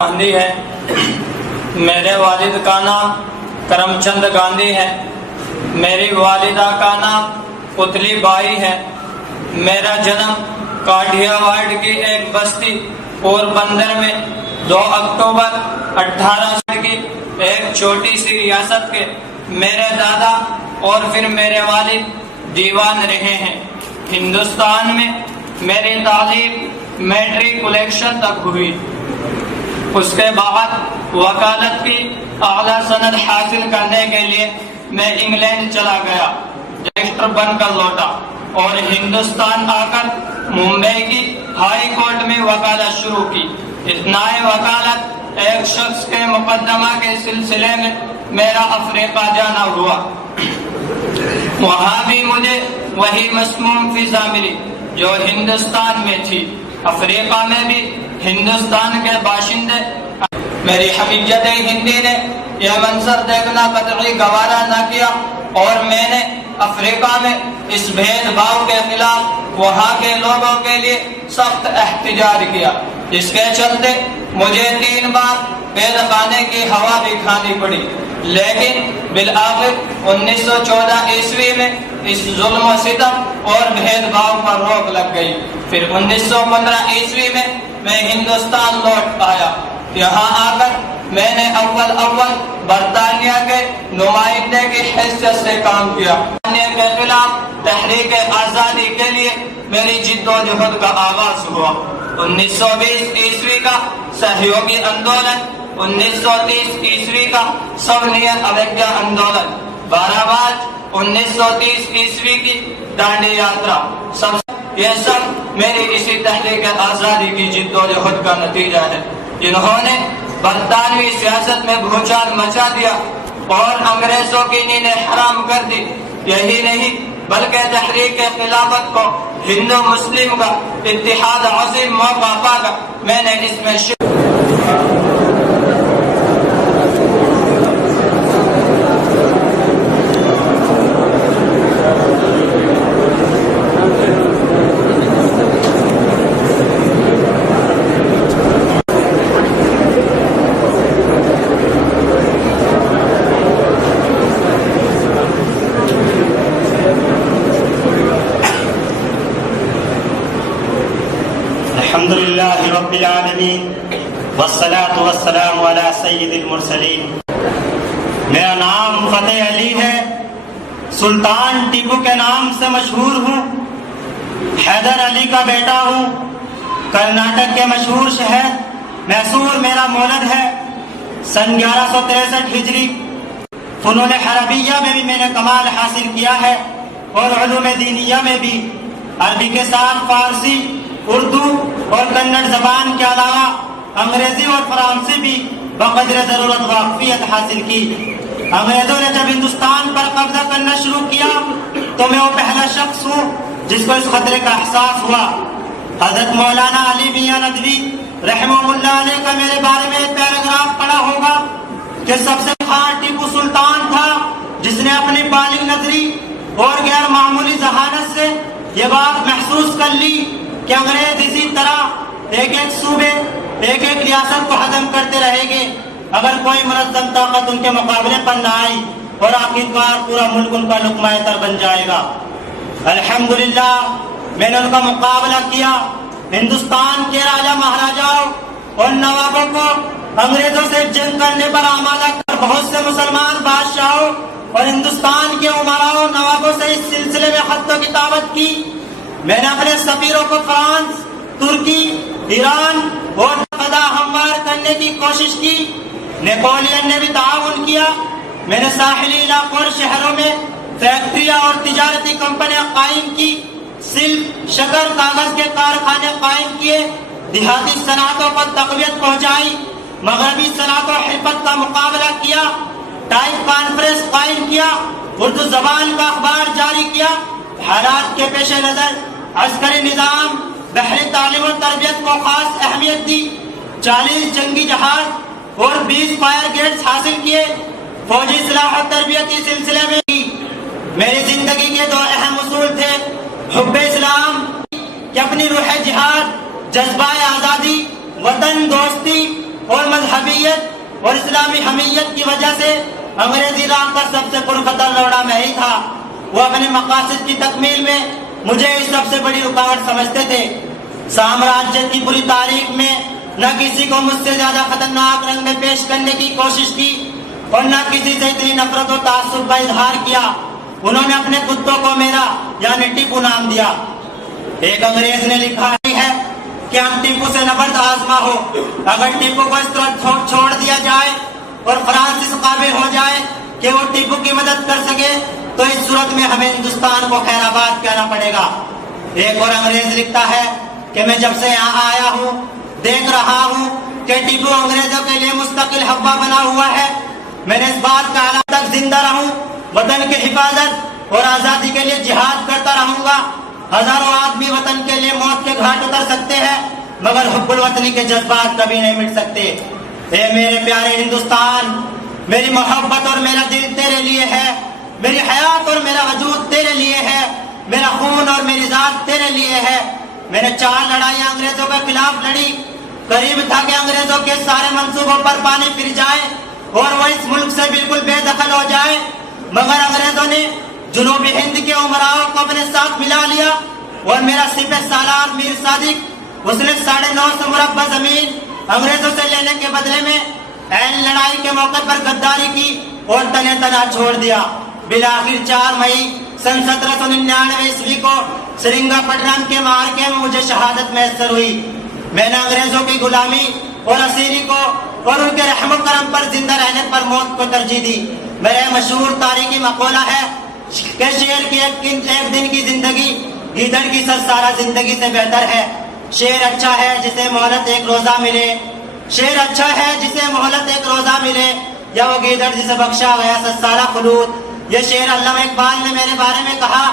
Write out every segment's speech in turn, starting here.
گاندھی ہے۔ میرے والد کا نام کرم چند گاندھی ہے۔ میری والدہ کا نام پتلی بائی ہے۔ میرا جنم کاٹھیا واڑ کی ایک بستی پوربندر میں 2 اکتوبر 1800 کی ایک چھوٹی سی ریاست کے میرے دادا اور پھر میرے والد دیوان رہے ہیں۔ ہندوستان میں میری تعلیم میٹریکولیشن تک ہوئی۔ اس کے بعد وکالت کی اعلیٰ سند حاصل کرنے کے لیے میں انگلینڈ چلا گیا، رجسٹر بن کر لوٹا اور ہندوستان آ کر ممبئی کی ہائی کورٹ میں وکالت شروع کی۔ اثناء وکالت ایک شخص کے مقدمہ کے سلسلے میں میرا افریقہ جانا ہوا۔ وہاں بھی مجھے وہی مسموم فضا ملی جو ہندوستان میں تھی۔ افریقہ میں بھی ہندوستان کے باشندے میری حمیت ہندی نے یہ منظر دیکھنا قطعی گوارا نہ کیا اور میں نے افریقہ میں اس بھید بھاؤ کے خلاف وہاں کے لوگوں کے لیے سخت احتجاج کیا، جس کے چلتے مجھے 3 بار قید خانے کی ہوا بھی کھانی پڑی، لیکن بالآخر 1914 عیسوی میں اس ظلم و ستم اور بھید بھاؤ پر روک لگ گئی۔ پھر 1915 عیسوی میں ہندوستان لوٹ آیا۔ یہاں آ کر میں نے اول برطانیہ کے نمائندے کی حیثیت سے کام کیا۔ برطانیہ کے خلاف تحریک آزادی کے لیے میری جدوجہد کا آغاز ہوا۔ 1920 عیسوی کا سہیوگی اندولن، 1930 عیسوی کا سورنیت اویجا اندولن، 12 مارچ 1930 عیسوی کی ڈانڈی یاترا، یہ سب میری اسی تحریک آزادی کی جدوجہد کا نتیجہ ہے، جنہوں نے برطانوی سیاست میں بھوچال مچا دیا اور انگریزوں کی نیندیں حرام کر دی۔ یہی نہیں بلکہ تحریک خلافت کو ہندو مسلم کا اتحاد عظیم موقع پا کر میں نے اس میں الحمدللہ رب العالمین والصلاة والسلام علی سید المرسلین۔ میرا نام فتح علی ہے، سلطان ٹیپو کے نام سے مشہور ہوں، حیدر علی کا بیٹا ہوں، کرناٹک کے مشہور شہر میسور میرا مولد ہے۔ سن 1163 ہجری فنون حربیہ میں بھی میں نے کمال حاصل کیا ہے اور علوم دینیہ میں بھی، عربی کے ساتھ فارسی، اردو اور کنڑ زبان کے علاوہ انگریزی اور فرانسی بھی بقدر ضرورت واقفیت حاصل کی۔ انگریزوں نے جب ہندوستان پر قبضہ کرنا شروع کیا تو میں وہ پہلا شخص ہوں جس کو اس خطرے کا احساس ہوا۔ حضرت مولانا علی میاں ندوی رحمہ اللہ علیہ کا میرے بارے میں ایک پیراگراف پڑھا ہوگا کہ سب سے خاص ٹیپو سلطان تھا جس نے اپنی بالغ نظری اور غیر معمولی ذہانت سے یہ بات محسوس کر لی کہ انگریز اسی طرح ایک ایک صوبے، ایک ایک ریاست کو ہضم کرتے رہیں گے اگر کوئی منظم طاقت ان کے مقابلے پر نہ آئی، اور آخرکار پورا ملک ان کا لقمہ تر بن جائے گا۔ الحمدللہ میں نے ان کا مقابلہ کیا۔ ہندوستان کے راجا مہاراجاؤں اور نوابوں کو انگریزوں سے جنگ کرنے پر آمادہ کر بہت سے مسلمان بادشاہوں اور ہندوستان کے امراؤں نوابوں سے اس سلسلے میں خط و کتابت کی۔ میں نے اپنے سفیروں کو فرانس، ترکی، ایران اور قضا ہموار کرنے کی کوشش کی۔ نیپولین نے بھی تعاون کیا۔ میں نے ساحلی علاقوں اور شہروں میں فیکٹریاں اور تجارتی کمپنیاں قائم کی، سلک، شکر، کاغذ کے کارخانے قائم کیے، دیہاتی صنعتوں کو تقویت پہنچائی، مغربی صنعت و حرفت کا مقابلہ کیا، ٹائپ کانفرنس قائم کیا، اردو زبان کا اخبار جاری کیا۔ حالات کے پیش نظر عسکری نظام، بحری تعلیم و تربیت کو خاص اہمیت دی۔ 40 جنگی جہاز اور 20 فائر گریڈز حاصل کیے. فوجی اصلاح و تربیتی سلسلے میں میری زندگی کے 2 اہم اصول تھے: حب اسلام کہ اپنی روح جہاد، جذبہ آزادی، وطن دوستی اور مذہبیت اور اسلامی حمیت کی وجہ سے انگریزی راہ پر سب سے پرخطر لوڑا میں ہی تھا. وہ اپنے مقاصد کی تکمیل میں مجھے اس سب سے بڑی رکاوٹ سمجھتے تھے. سامراجیت کی پوری تاریخ میں نہ کسی کو مجھ سے زیادہ خطرناک رنگ میں پیش کرنے کی کوشش کی اور نہ کسی سے اتنی نفرت و تعصب کا اظہار کیا. انہوں نے اپنے کتوں کو میرا یعنی ٹیپو نام دیا. ایک انگریز نے لکھا ہے کہ ہم ٹیپو سے نبرد آزما ہو. اگر ٹیپو کو اس طرح چھوڑ دیا جائے اور فرانسس قابل ہو جائے کہ وہ ٹیپو کی مدد کر سکے تو اس صورت میں ہمیں ہندوستان کو خیر آباد کہنا پڑے گا. ایک اور انگریز لکھتا ہے کہ میں جب سے یہاں آیا ہوں دیکھ رہا ہوں کہ ٹیپو انگریزوں کے لیے مستقل حبہ بنا ہوا ہے. میں نے اس بات کا حالات تک زندہ رہوں، وطن کی حفاظت اور آزادی کے لیے جہاد کرتا رہوں گا. ہزاروں آدمی وطن کے لیے موت کے گھاٹ اتر سکتے ہیں مگر حب الوطنی کے جذبات کبھی نہیں مٹ سکتے. اے میرے پیارے ہندوستان، میری محبت اور میرا دل تیرے لیے ہے، میری حیات اور میرا وجود تیرے لیے ہے، میرا خون اور میری ذات تیرے لیے ہے. میں نے 4 لڑائیاں انگریزوں کے خلاف لڑی. قریب تھا کہ انگریزوں کے سارے منصوبوں پر پانی پھر جائے اور وہ اس ملک سے بالکل بے دخل ہو جائے، مگر انگریزوں نے جنوبی ہند کے امراؤں کو اپنے ساتھ ملا لیا اور میرا سپہ سالار میر صادق، اس نے 9.5 مربع زمین انگریزوں سے لینے کے بدلے میں عین لڑائی کے موقع پر غداری کی اور تنے تنا چھوڑ دیا. بالآخر 4 مئی سن 1799 عیسوی کو سرنگا پٹنم کے معرکے میں مجھے شہادت میسر ہوئی. میں نے انگریزوں کی غلامی اور اسیری کو اور ان کے رحم و کرم پر زندہ رہنے پر موت کو ترجیح دی. میرا مشہور تاریخی مقولہ ہے کہ شیر کی ایک دن کی زندگی گیدڑ کی 100 سالہ زندگی سے بہتر ہے. شیر اچھا ہے جسے مہلت 1 روزہ ملے، شیر اچھا ہے جسے مہلت 1 روزہ ملے، یا وہ گیدڑ جسے بخشا گیا 100 سالہ خلود. یہ شعر علامہ اقبال نے میرے بارے میں کہا.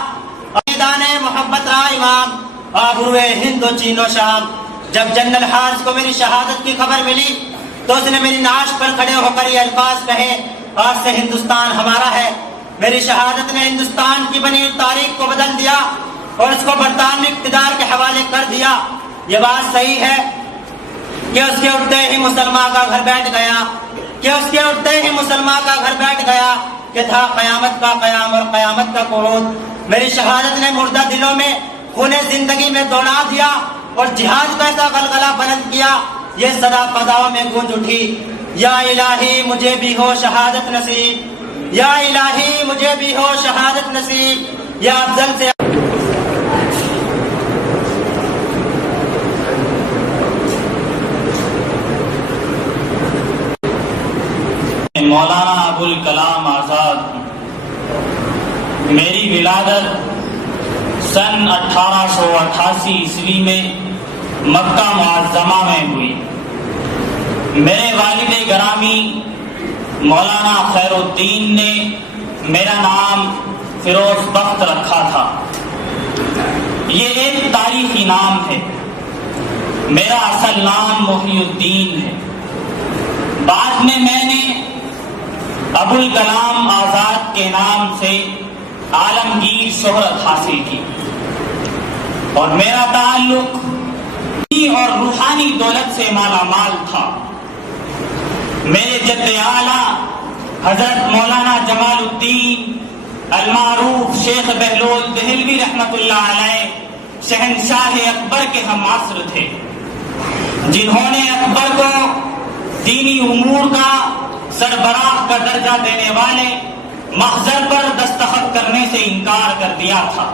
عقیدان محبت را امام آبروئے ہند و چین و شام. جب جنرل ہارس کو میری شہادت کی خبر ملی تو اس نے میری نعش پر کھڑے ہو کر یہ الفاظ کہے: آج سے ہندوستان ہمارا ہے. میری شہادت نے ہندوستان کی بنی تاریخ کو بدل دیا اور اس کو برطانوی اقتدار کے حوالے کر دیا. یہ بات صحیح ہے کہ اس کے اٹھتے ہی مسلمان کا گھر بیٹھ گیا، کہ اس کے اٹھتے ہی مسلمان کا گھر بیٹھ گیا کہ تھا قیامت کا قیام اور قیامت کا قعود. میری شہادت نے مردہ دلوں میں خون زندگی میں دوڑا دیا اور جہاد کا ایسا غلغلہ بلند کیا یہ صدا فضاؤں میں گونج اٹھی: یا الہی مجھے بھی ہو شہادت نصیب، یا الہی مجھے بھی ہو شہادت نصیب. یا افضل سے مولانا ابوالکلام آزاد. میری ولادت سن 1888 عیسوی میں مکہ معظمہ میں ہوئی. میرے والد گرامی مولانا خیر الدین نے میرا نام فیروز بخت رکھا تھا. یہ ایک تاریخی نام ہے. میرا اصل نام محی الدین ہے. بعد میں نے ابوالکلام آزاد کے نام سے عالمگیر شہرت حاصل کی اور میرا تعلق اور روحانی دولت سے مالا مال تھا. میرے جد اعلیٰ حضرت مولانا جمال الدین المعروف شیخ بہلول دہلوی رحمۃ اللہ علیہ شہنشاہ اکبر کے ہم عصر تھے، جنہوں نے اکبر کو دینی امور کا سربراہ کا درجہ دینے والے محضر پر دستخط کرنے سے انکار کر دیا تھا.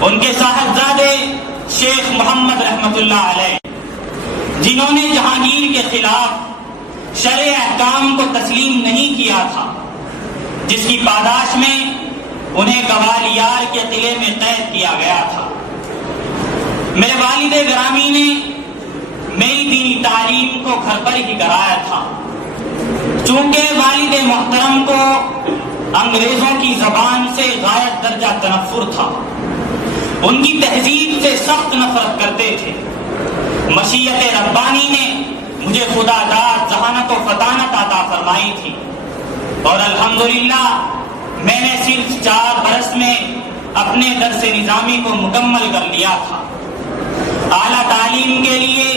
ان کے صاحبزادے شیخ محمد رحمۃ اللہ علیہ، جنہوں نے جہانگیر کے خلاف شرع احکام کو تسلیم نہیں کیا تھا، جس کی پاداش میں انہیں گوالیار کے قلعے میں قید کیا گیا تھا. میرے والد گرامی نے میری دینی تعلیم کو گھر پر ہی کرایا تھا. چونکہ والد محترم کو انگریزوں کی زبان سے غایت درجہ تنفر تھا، ان کی تہذیب سے سخت نفرت کرتے تھے. مشیت ربانی نے مجھے خدا داد ذہانت و فطانت عطا فرمائی تھی، اور الحمدللہ میں نے صرف 4 برس میں اپنے درس نظامی کو مکمل کر لیا تھا۔ اعلیٰ تعلیم کے لیے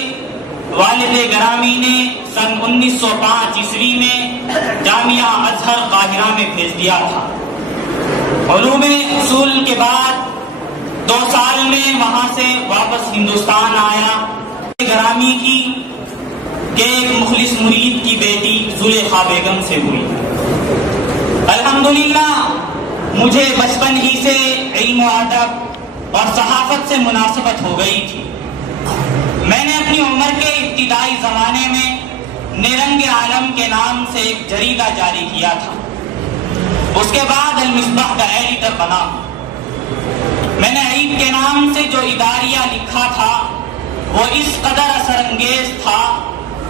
والد گرامی نے سن 1905 عیسوی میں جامعہ ازہر قاہرہ میں بھیج دیا تھا۔ علوم اصول کے بعد 2 سال میں وہاں سے واپس ہندوستان آیا۔ گرامی کی کہ ایک مخلص مرید کی بیٹی زلیخا بیگم سے ہوئی۔ الحمدللہ مجھے بچپن ہی سے علم و ادب اور صحافت سے مناسبت ہو گئی تھی۔ میں نے اپنی عمر کے ابتدائی زمانے میں نیرنگ عالم کے نام سے ایک جریدہ جاری کیا تھا، اس کے بعد المصباح کا ایڈیٹر بنا۔ میں نے عید کے نام سے جو اداریہ لکھا تھا وہ اس قدر اثر انگیز تھا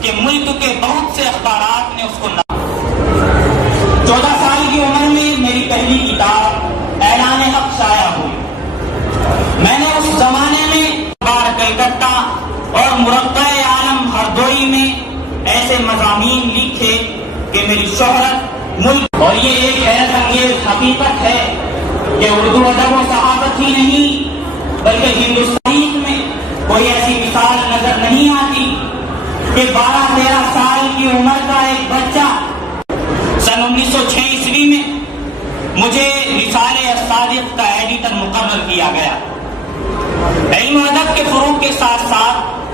کہ ملک کے بہت سے اخبارات نے اس کو 14 سال کی عمر میں میری پہلی کتاب اعلان حق شائع ہوئی۔ میں نے اس زمانے میں اخبار کلکتہ اور مربع عالم ہردوئی میں ایسے مضامین لکھے کہ میری شہرت ملک، اور یہ ایک حیرت انگیز حقیقت ہے کہ اردو ادب و صحافت ہی نہیں بلکہ ہندوستان میں کوئی ایسی مثال نظر نہیں آتی کہ 12-13 سال کی عمر کا ایک بچہ سن 1906 عیسوی میں مجھے رسالہ الصادق کا ایڈیٹر مقرر کیا گیا۔ علم و ادب کے فروغ کے ساتھ ساتھ